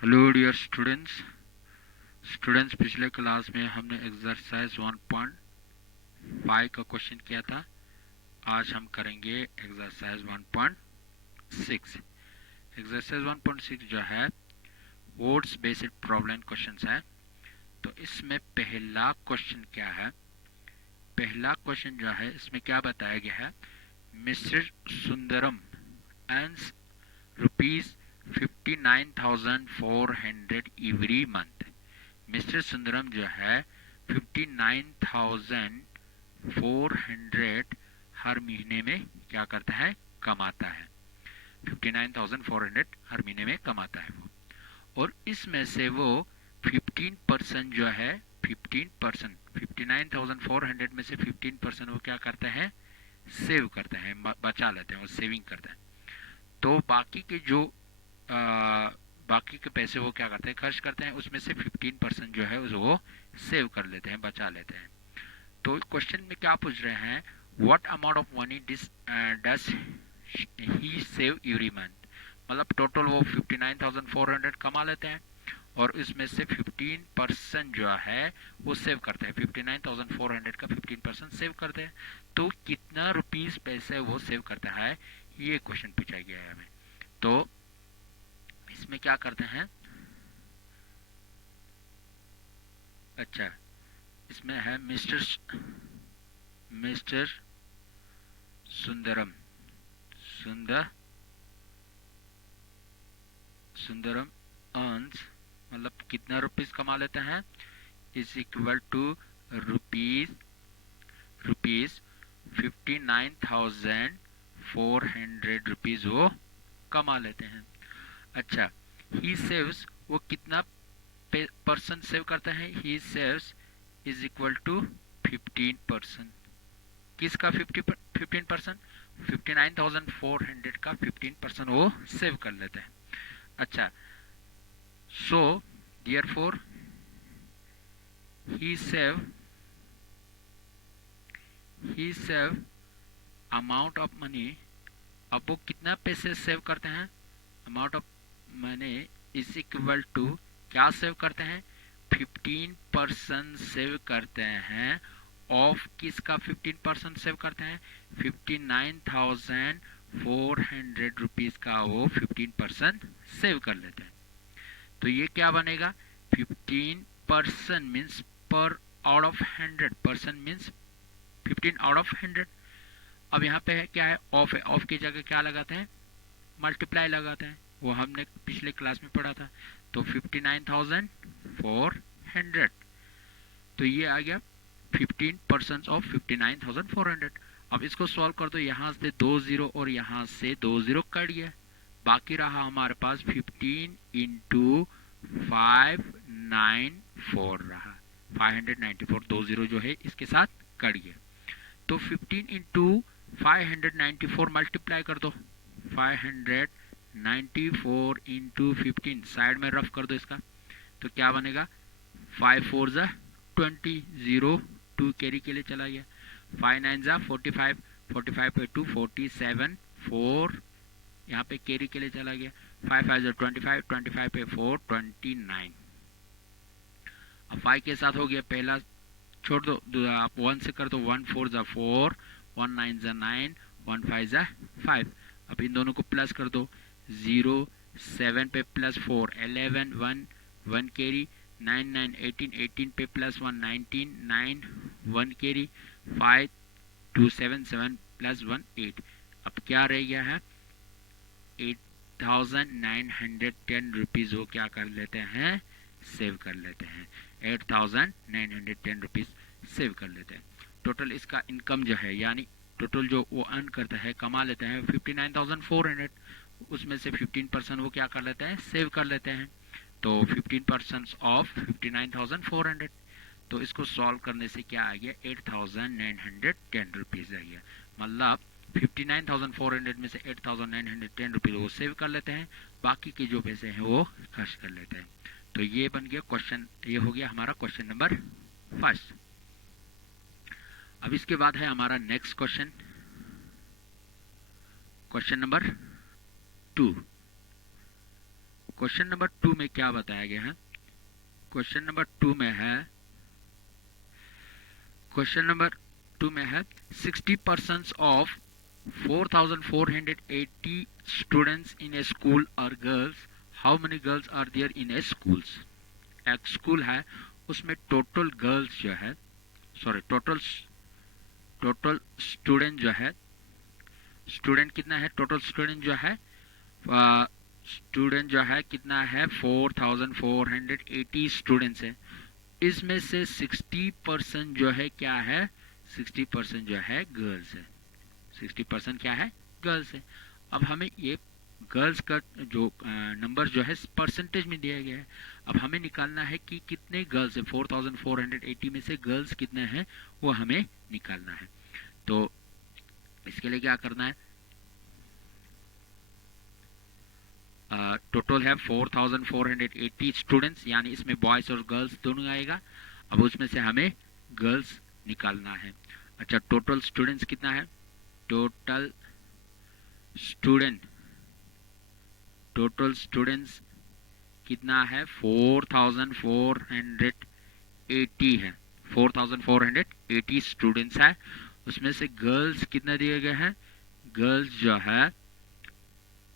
Hello dear students पिछले class में हमने एक्सरसाइज 1.5 का क्वेश्चन किया था। आज हम करेंगे एक्सरसाइज 1.6। एक्सरसाइज 1.6 जो है वर्ड्स बेस्ड प्रॉब्लम क्वेश्चंस है। तो इसमें पहला क्वेश्चन क्या है? पहला क्वेश्चन जो है इसमें क्या बताया गया है, mister Sundaram earns rupees 59,400 every month. Mister Sundaram जो है 59,400 हर महीने में क्या करता है, कमाता है। 59,400 हर महीने में कमाता है वो, और इसमें से वो 15% जो है 15%, 59,400 में से 15% वो क्या करता है, सेव करते हैं, बचा लेते हैं, वो सेविंग करते हैं। तो बाकी के जो बाकी के पैसे वो क्या करते हैं, खर्च करते हैं। उसमें से 15% जो है वो सेव कर लेते हैं, बचा लेते हैं। तो क्वेश्चन में क्या पूछ रहे हैं, what amount of money does he save every month. मतलब टोटल वो 59,400 कमा लेते हैं और इसमें से 15% जो है वो सेव करते हैं। 59,400 का 15% सेव करते हैं। तो कितना रुपीस पैसे वो सेव करता है, ये क्वेश्चन पूछा गया है हमें। तो इसमें क्या करते हैं, अच्छा इसमें है मिस्टर सुंदरम सुंदर सुंदरम अर्न्स, मतलब कितना रुपीस कमा लेते हैं, is equal to rupees rupees 59,400 rupees वो कमा लेते हैं। अच्छा, ही सेव्स, वो कितना परसेंट सेव करते हैं, he saves is equal to 15%। किसका 15%? 59,400 का 15% वो सेव कर लेते हैं। अच्छा, so dear for he save amount of money. अब वो कितना पैसे सेव करते हैं, amount of money is equal to, क्या सेव करते हैं, 15% सेव करते हैं। ऑफ किसका 15% सेव करते हैं, 59,400 रुपीज का वो 15% सेव कर लेते हैं। तो ये क्या बनेगा, 15% मीन्स पर out of 100%, means 15 out of 100। अब यहाँ पे है क्या है, ऑफ है, ऑफ की जगह क्या लगाते हैं, मल्टीप्लाई लगाते हैं। वो हमने पिछले क्लास में पढ़ा था। तो 59,400, तो ये आ गया 15% ऑफ 59,400। अब इसको सॉल्व कर दो, यहाँ से 2 जीरो और यहाँ से 2 जीरो कट गया। बाकी रहा हमारे पास 15 इंटू 594 रहा, 594, 2 जीरो जो है इसके साथ कट गया। तो 15 इंटू 594 मल्टीप्लाई कर दो, 594 इंटू 15 साइड में रफ कर दो इसका, तो क्या बनेगा, 5 4 ज़ा 20, 0 2 कैरी के लिए चला गया, 5 9 ज़ा 45, 45 पे 2 47, 4 यहाँ पे कैरी के लिए चला गया, 5 5 ज़ा 25, 25 पे 4 29। अब 5 के साथ हो गया, पहला छोड़ दो, आप 1 से कर दो, 1 4 ज़ा 4, 1 9 ज़ा 9, 1 5 ज़ा 5। अब इन दोनों को प्लस कर दो, 0 7 पे प्लस 4 11, 1 1 कैरी, 9 9 18, 18 पे प्लस 1 19, 9 1 कैरी, 5 2 7 7 प्लस 1 8। अब क्या रह गया है, 8,910 रुपीज़ वो क्या कर लेते हैं, सेव कर लेते हैं। 8,910 रुपीज़ सेव कर लेते हैं। टोटल इसका इनकम जो है, यानी टोटल जो वो अर्न करता है, कमा लेते हैं 59,400, उसमें से 15% वो क्या कर लेते हैं, सेव कर लेते हैं। तो 15% ऑफ 59,400, तो इसको सॉल्व करने से क्या आ गया, 8,910 रुपीज़ आ गया। मतलब 59,400 में से 8,910 रुपीज़ वो सेव कर लेते हैं, बाकी के जो पैसे हैं वो खर्च कर लेते हैं। तो ये बन गया क्वेश्चन, ये हो गया हमारा क्वेश्चन नंबर फर्स्ट। अब इसके बाद है हमारा next question, question number 2। Question number 2 में क्या बताया गया है? क्वेश्चन नंबर 2 में है, क्वेश्चन नंबर 2 में है 60% of 4480 students in a school are girls, how many girls are there in a schools? एक स्कूल है, उसमें टोटल गर्ल्स जो है, सॉरी टोटल स्टूडेंट जो है, स्टूडेंट कितना है? टोटल स्टूडेंट जो है, स्टूडेंट जो है कितना है? 4480 स्टूडेंट्स है। इसमें से 60% जो है क्या है? 60% जो है गर्ल्स है। 60% क्या है? गर्ल्स है। अब हमें ये गर्ल्स का जो नंबर जो है परसेंटेज में दिया गया है। अब हमें निकालना है कि कितने गर्ल्स है, 4480 में से गर्ल्स कितने हैं वो हमें निकालना है। तो इसके लिए क्या करना है? टोटल है 4480 स्टूडेंट्स, यानी इसमें बॉयज और गर्ल्स दोनों आएगा। अब उसमें से हमें गर्ल्स निकालना है। अच्छा, टोटल स्टूडेंट्स कितना है? टोटल स्टूडेंट्स कितना है? 4480 है। 4480 स्टूडेंट्स है। उसमें से गर्ल्स कितना दिए गए हैं? गर्ल्स जो है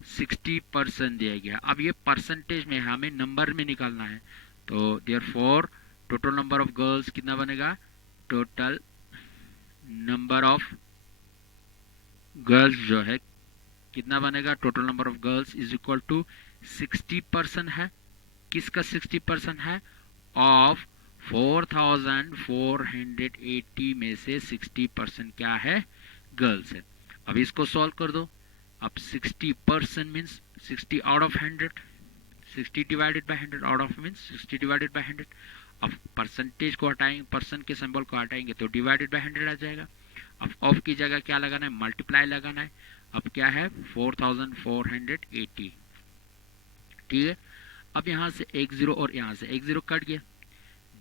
60% दिया गया। अब ये परसेंटेज में हमें नंबर में निकालना है। तो therefore total number of girls कितना बनेगा? टोटल नंबर ऑफ गर्ल्स जो है कितना बनेगा? Total number of girls is equal to 60% है। किसका 60% है? ऑफ 4480 में से 60% क्या है? गर्ल्स है। अब इसको सॉल्व कर दो। अब 60% means 60 out of 100, 60 divided by 100, out of means 60 divided by 100। अब परसेंटेज को हटाएंगे, परसेंट के सिंबल को हटाएंगे तो डिवाइडेड बाय 100 आ जाएगा। अब ऑफ की जगह क्या लगाना है? मल्टीप्लाई लगाना है। अब क्या है? 4480। ठीक है। अब यहाँ से एक जीरो और यहाँ से एक जीरो कट गया।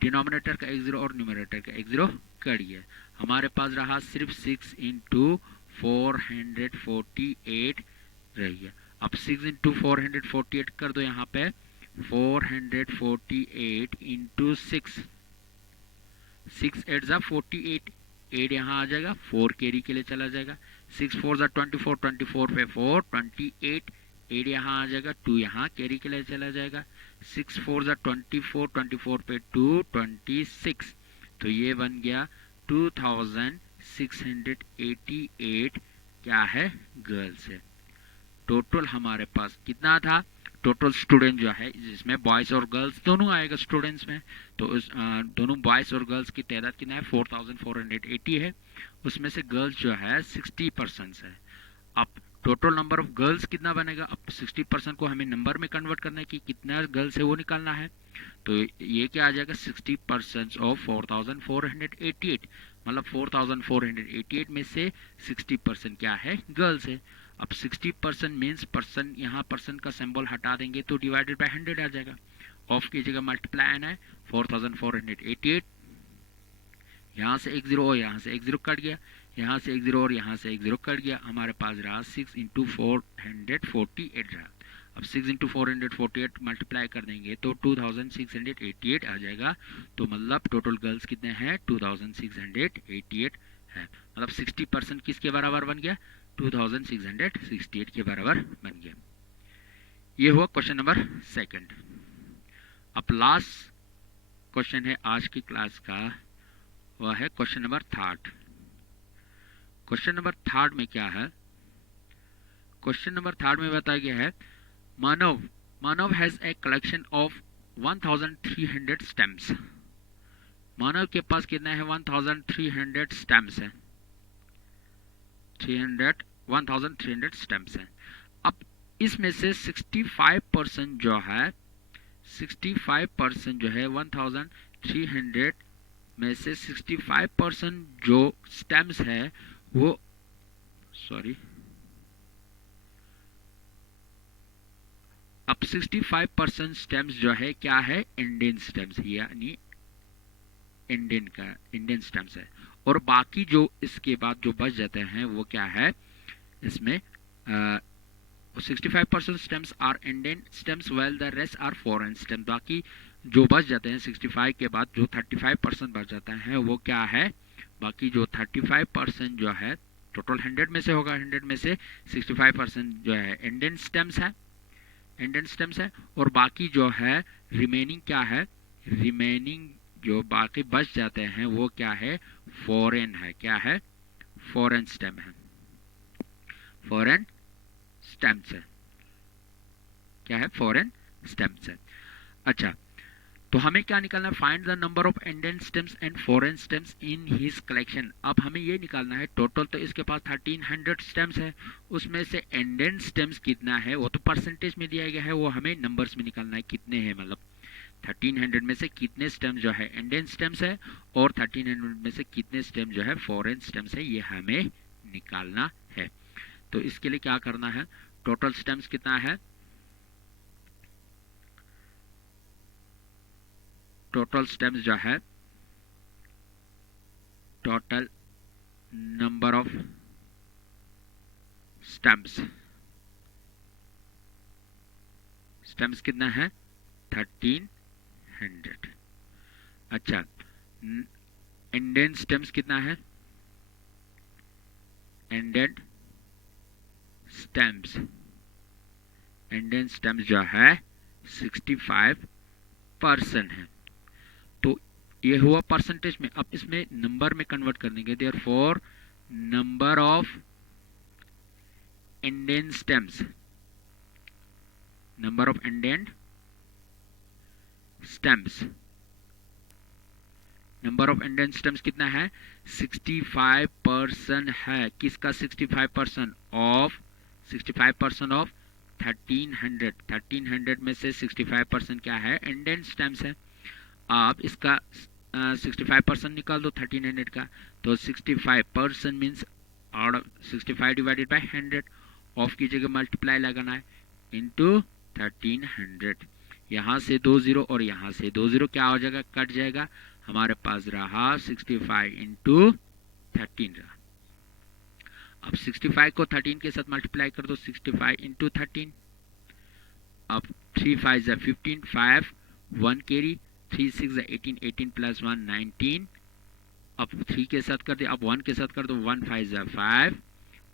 डिनोमिनेटर का एक जीरो और न्यूमरेटर का एक जीरो कट गया। हमारे पास रहा सिर्फ 6 इंटू 448 रह गया। अब 6 इंटू 448 कर दो यहाँ पे। 448 इंटू 6, 6 8 जा 48, 8 यहाँ आ जाएगा, 4 कैरी के लिए चला जाएगा। 6 4 जा 24, 24 पे 4 28, 8 यहाँ आ जाएगा, 2 यहाँ कैरी के लिए चला जाएगा। 6 4 जा 24, 24 पे 2 26। तो ये बन गया 2688 क्या है? गर्ल्स है। टोटल हमारे पास कितना था? टोटल स्टूडेंट जो है जिसमें बॉयज और गर्ल्स दोनों आएगा स्टूडेंट्स में, तो उस दोनों बॉयज और गर्ल्स की तादाद कितना है? 4480 है। उसमें से गर्ल्स जो है 60% है। अब टोटल नंबर ऑफ गर्ल्स कितना बनेगा? अब 60% को हमें नंबर में कन्वर्ट करना है कि कितना गर्ल्स है वो निकालना है। तो ये क्या आ जाएगा? 60% ऑफ 4488, मतलब 4488 में से 60% क्या है? गर्ल्स है। अब 60% मीन्स परसेंट, यहाँ परसेंट का सिंबल हटा देंगे तो डिवाइडेड बाय 100 आ जाएगा। ऑफ की जगह मल्टीप्लाई आना है। 4488, यहाँ से एक जीरो और यहाँ से एक जीरो कट गया, यहाँ से एक जीरो और यहाँ से एक जीरो कट गया। हमारे पास रहा 6 इंटू 448 रहा। अब 6 इंटू 448 मल्टीप्लाई कर देंगे तो 2688 आ जाएगा। तो मतलब टोटल गर्ल्स कितने हैं? 2688 है। मतलब 60% किसके बराबर बन गया? 2668 के बराबर बन गया। ये हुआ क्वेश्चन नंबर सेकंड। अब लास्ट क्वेश्चन है आज की क्लास का, वह है question number third. Question number third में क्या है? क्वेश्चन नंबर थर्ड में बताया गया है Manav has a collection of 1300 stamps. Manav के पास कितना है? 1300 स्टैम्प्स है। 1300 स्टैम्प्स है। अब इसमें से 65% जो है 65% जो है 1300 में से 65% जो स्टैम्प्स है वो अब 65% स्टैम्प्स जो है क्या है? इंडियन स्टैम्प्स, यानी इंडियन स्टैम्प्स है। और बाकी जो इसके बाद जो बच जाते हैं वो क्या है? इसमें 65% stems are indent stems well the rest are foreign stem. बाकी जो बच जाते हैं 65 के बाद जो 35% बच जाता है वो क्या है, बाकी जो 35% जो है टोटल 100 में से होगा, 100 में से 65% जो है एंडेंट स्टेम्स है, एंडेंट स्टेम्स है, और बाकी जो है रिमेनिंग क्या है, रिमेनिंग जो बाकी बच जाते हैं वो क्या है, फॉरेन है। क्या है, फॉरेन स्टेम है, फॉरेन स्टेम्स है। क्या है, फॉरेन स्टेम्स है। अच्छा, तो हमें क्या निकालना है, find the number of indent stems and foreign stems in his collection. अब हमें ये निकालना है टोटल तो इसके पास 1300 स्टेम्स है, उसमें से एंडेंट स्टेम्स कितना है वो तो परसेंटेज में दिया गया है, वो हमें नंबर्स में निकालना है कितने हैं, मतलब 1300 में से कितने स्टेम्स जो है एंडेंट स्टेम्स है और 1300 में से कितने स्टेम जो है फॉरेन स्टेम्स है, ये हमें निकालना है। तो इसके लिए क्या करना है, टोटल स्टेम्स कितना है, टोटल स्टेम्स जो है, total number of stems, stems कितना है 1300। अच्छा, एंडेंट स्टेम्स कितना है, एंडेंट स्टेम्स, एंडेंट स्टेम्स जो है 65% है। तो ये हुआ परसेंटेज में, अब इसमें नंबर में कन्वर्ट कर देंगे, therefore number of indent stems, number of indent stems, number of indent stems कितना है 65% है, किसका 65% ऑफ, 65% ऑफ 1300, 1300 में से 65% क्या है एंडेंट स्टेम्स है। आप इसका 65% निकाल दो 1300 का, तो 65% means out of 65 divided by 100, of की जगह मल्टीप्लाई लगाना है इंटू 1300, यहाँ से 2 जीरो और यहाँ से 2 जीरो क्या हो जाएगा, कट जाएगा, हमारे पास रहा 65 इंटू 13 रहा। अब 65 को 13 के साथ मल्टीप्लाई कर दो, 65 इंटू 13, अब 3 5 15, 5 1 कैरी, 3 6 18, 18 प्लस 1 19, अब 3 के साथ कर दे, अब 1 के साथ कर दो, 1 5 5,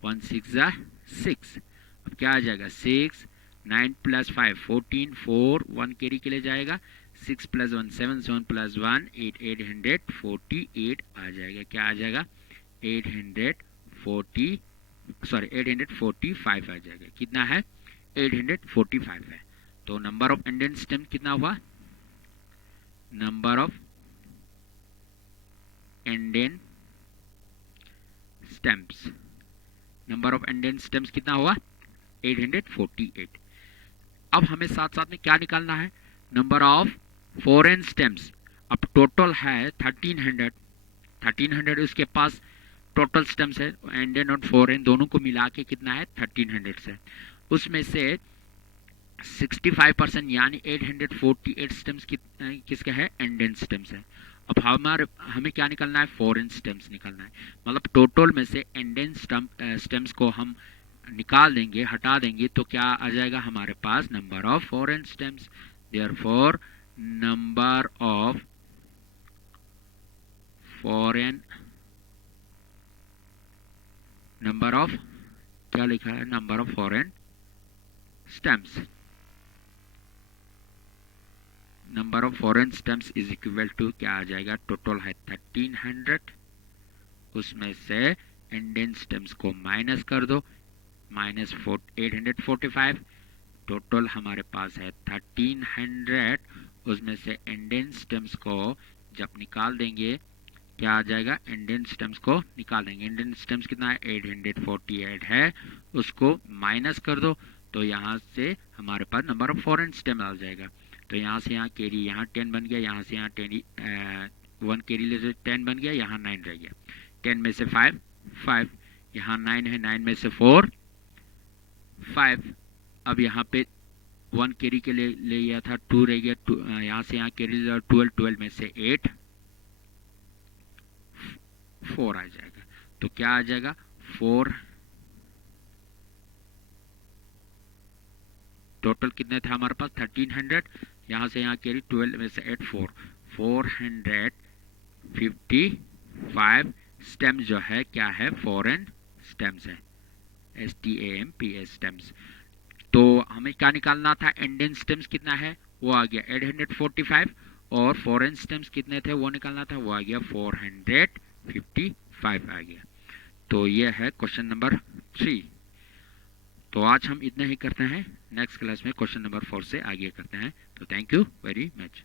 1 6 6, अब क्या आ जाएगा 6, 9 प्लस 5 14, 4 1 कैरी के लिए जाएगा, 6 प्लस 1 7, 7 प्लस 1 8, 848 आ जाएगा, क्या आ जाएगा 840, सॉरी 845 आ जाएगा, कितना है 845 है। तो नंबर ऑफ एंडेंट स्टेम कितना हुआ, number of indent stems, number of indent stems कितना हुआ 848। अब हमें साथ साथ में क्या निकालना है, नंबर ऑफ फॉरेन स्टेम्स। अब टोटल है 1300, 1300 उसके पास टोटल स्टेम्स है, एंडेंट और फॉरेन दोनों को मिला के कितना है 1300 से, उसमें से 65% यानी 848 स्टेम्स किसका है एंडेंट स्टेम्स है। अब हमें क्या निकालना है, फॉरेन स्टेम्स निकालना है, मतलब टोटल में से एंडेंट स्टेम्स को हम निकाल देंगे, हटा देंगे, तो क्या आ जाएगा हमारे पास number of foreign stems. Therefore number of foreign, number of क्या लिखा है, number of foreign stems, number of foreign stems is equal to क्या आ जाएगा, टोटल है 1300, उसमें से एंडेंट स्टेम्स को माइनस कर दो, माइनस 845, टोटल हमारे पास है 1300, उसमें से एंडेंट स्टेम्स को जब निकाल देंगे क्या आ जाएगा, एंडेंट स्टेम्स को निकाल देंगे, एंडेंट स्टेम्स कितना है 848 है, उसको माइनस कर दो, तो यहाँ से हमारे पास नंबर ऑफ फॉरेन स्टेम आ जाएगा। तो यहाँ से यहाँ कैरी, यहाँ 10 बन गया, यहाँ से यहाँ 1 कैरी ले 10 बन गया, यहाँ 9 रह गया, 10 में से 5 5, यहाँ 9 है, 9 में से 4 5, अब यहाँ पे 1 कैरी के लिए ले गया था 2 रह गया, यहाँ से यहाँ कैरी 12, 12 में से 8 4 आ जाएगा, तो क्या आ जाएगा 4 टोटल कितने थे हमारे पास 1300, यहाँ से यहाँ कैरी 12 में से 8 455 स्टेम्स जो है क्या है, फॉरेन स्टेम्स है, STAMPS स्टेम्स। तो हमें क्या निकालना था, इंडियन स्टेम्स कितना है वो आ गया 845, और फॉरेन स्टेम्स कितने थे वो निकालना था, वो आ गया 455 आ गया। तो ये है क्वेश्चन नंबर 3। तो आज हम इतना ही करते हैं, नेक्स्ट क्लास में क्वेश्चन नंबर 4 से आगे करते हैं। तो थैंक यू वेरी मच।